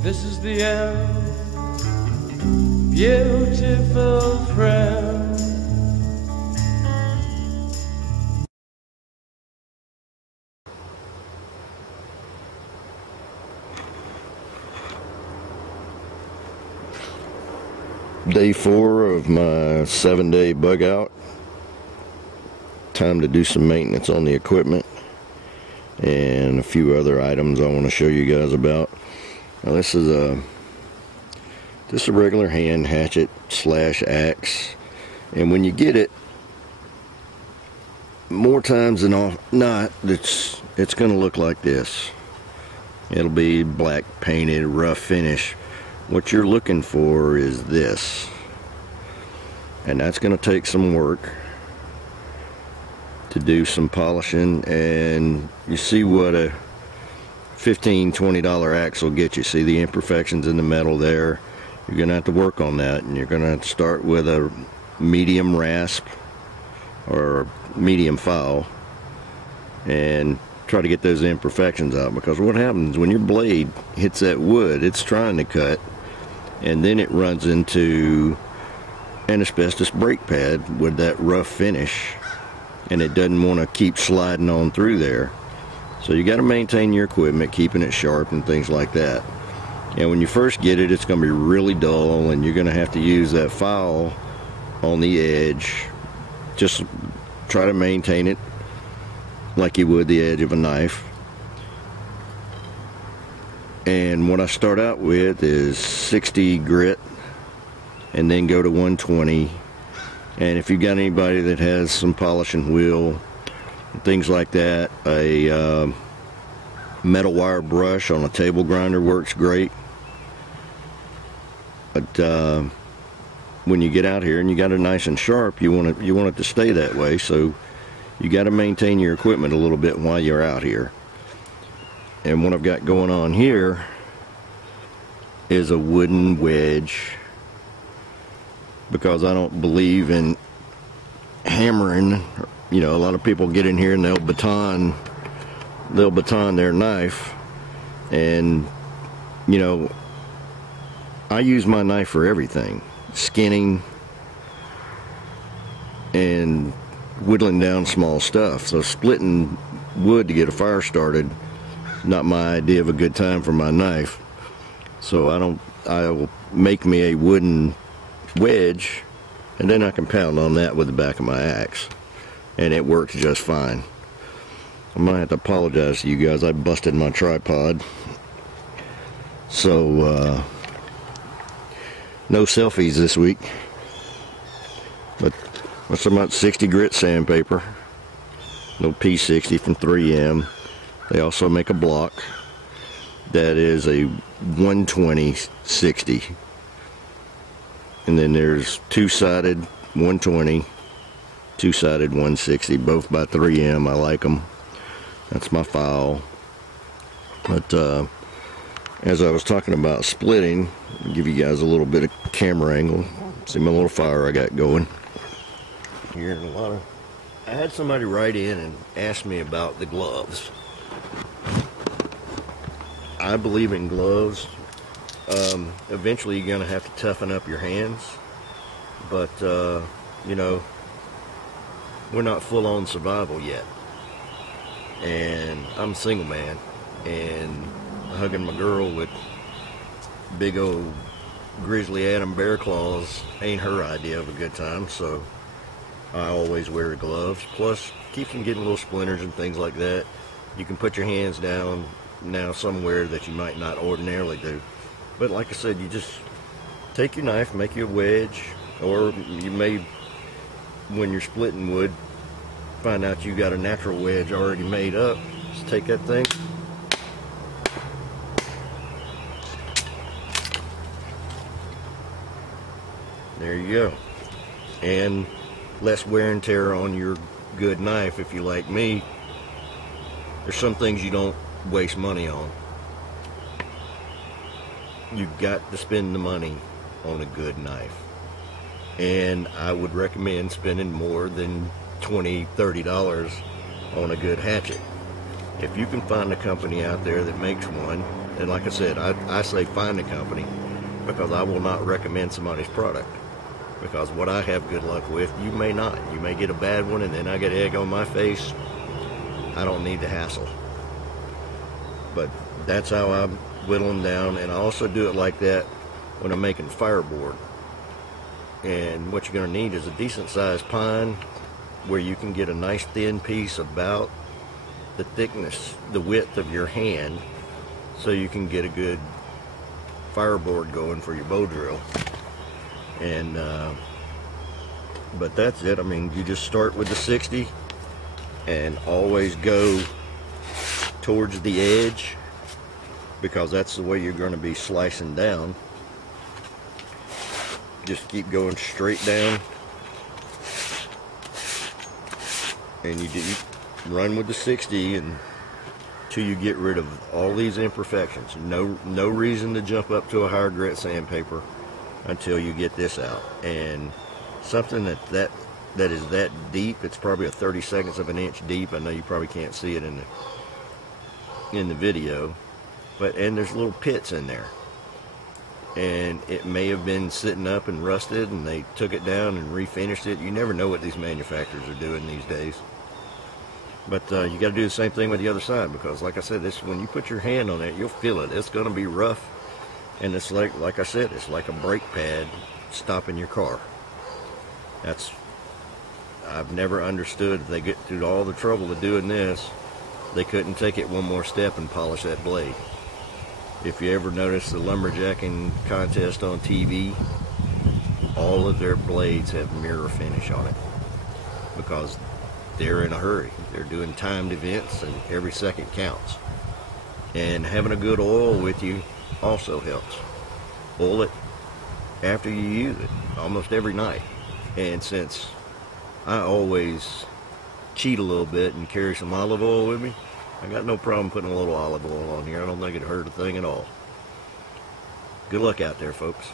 This is the end, beautiful friend. Day 4 of my 7-day bug out. Time to do some maintenance on the equipment and a few other items I want to show you guys about. Now this is just a regular hand hatchet slash axe, and when you get it, more times than not, it's going to look like this. It'll be black painted, rough finish. What you're looking for is this, and that's going to take some work to do some polishing. And you see what a $15–20 axe will get you. See the imperfections in the metal there? You're going to have to work on that, and you're going to have to start with a medium rasp or medium file and try to get those imperfections out, because what happens when your blade hits that wood, it's trying to cut, and then it runs into an asbestos brake pad with that rough finish, and it doesn't want to keep sliding on through there. So you got to maintain your equipment, keeping it sharp and things like that. And when you first get it, it's going to be really dull, and you're going to have to use that file on the edge. Just try to maintain it like you would the edge of a knife. And what I start out with is 60 grit, and then go to 120. And if you've got anybody that has some polishing wheel, things like that, a metal wire brush on a table grinder works great. But when you get out here and you got it nice and sharp, you want it to stay that way. So you got to maintain your equipment a little bit while you're out here. And what I've got going on here is a wooden wedge, because I don't believe in hammering. You know, a lot of people get in here and they'll baton their knife, and you know, I use my knife for everything: skinning and whittling down small stuff. So splitting wood to get a fire started, not my idea of a good time for my knife. So I'll make me a wooden wedge, and then I can pound on that with the back of my axe, and it works just fine. I might have to apologize to you guys. I busted my tripod, so no selfies this week. But what's about 60 grit sandpaper, no P60 from 3M. They also make a block that is a 120/60, and then there's two-sided 120, two-sided 160, both by 3M. I like them. That's my file. But as I was talking about splitting, I'll give you guys a little bit of camera angle. See my little fire I got going here. I had somebody write in and ask me about the gloves. I believe in gloves. Eventually you're going to have to toughen up your hands, but you know, we're not full-on survival yet, and I'm a single man, and hugging my girl with big old grizzly Adam bear claws ain't her idea of a good time. So I always wear gloves. Plus, keeps from getting little splinters and things like that. You can put your hands down now somewhere that you might not ordinarily do. But like I said, you just take your knife, make you a wedge, or you may, when you're splitting wood, find out you got a natural wedge already made up. Just take that thing, there you go. And less wear and tear on your good knife. If you like me, there's some things you don't waste money on. You've got to spend the money on a good knife, and I would recommend spending more than $20–30 on a good hatchet. If you can find a company out there that makes one, and like I said, I say find a company, because I will not recommend somebody's product. Because what I have good luck with, you may not. You may get a bad one and then I get egg on my face. I don't need the hassle. But that's how I whittle them down. And I also do it like that when I'm making fireboard. And what you're going to need is a decent sized pine where you can get a nice thin piece about the thickness, the width of your hand, so you can get a good fireboard going for your bow drill. And but that's it. I mean, you just start with the 60 and always go towards the edge, because that's the way you're going to be slicing down. Just keep going straight down, and you run with the 60 until you get rid of all these imperfections. No reason to jump up to a higher grit sandpaper until you get this out. And something that is that deep, it's probably a 32 of an inch deep. I know you probably can't see it in the video, and there's little pits in there, and it may have been sitting up and rusted and they took it down and refinished it. You never know what these manufacturers are doing these days. But you got to do the same thing with the other side, because like I said, when you put your hand on it, you'll feel it. It's going to be rough, and it's like I said, it's like a brake pad stopping your car. I've never understood, if they get through all the trouble of doing this, they couldn't take it one more step and polish that blade. If you ever notice the lumberjacking contest on TV, all of their blades have mirror finish on it, because they're in a hurry. They're doing timed events and every second counts. And having a good oil with you also helps. Oil it after you use it, almost every night. And since I always cheat a little bit and carry some olive oil with me, I got no problem putting a little olive oil on here. I don't think it hurt a thing at all. Good luck out there, folks.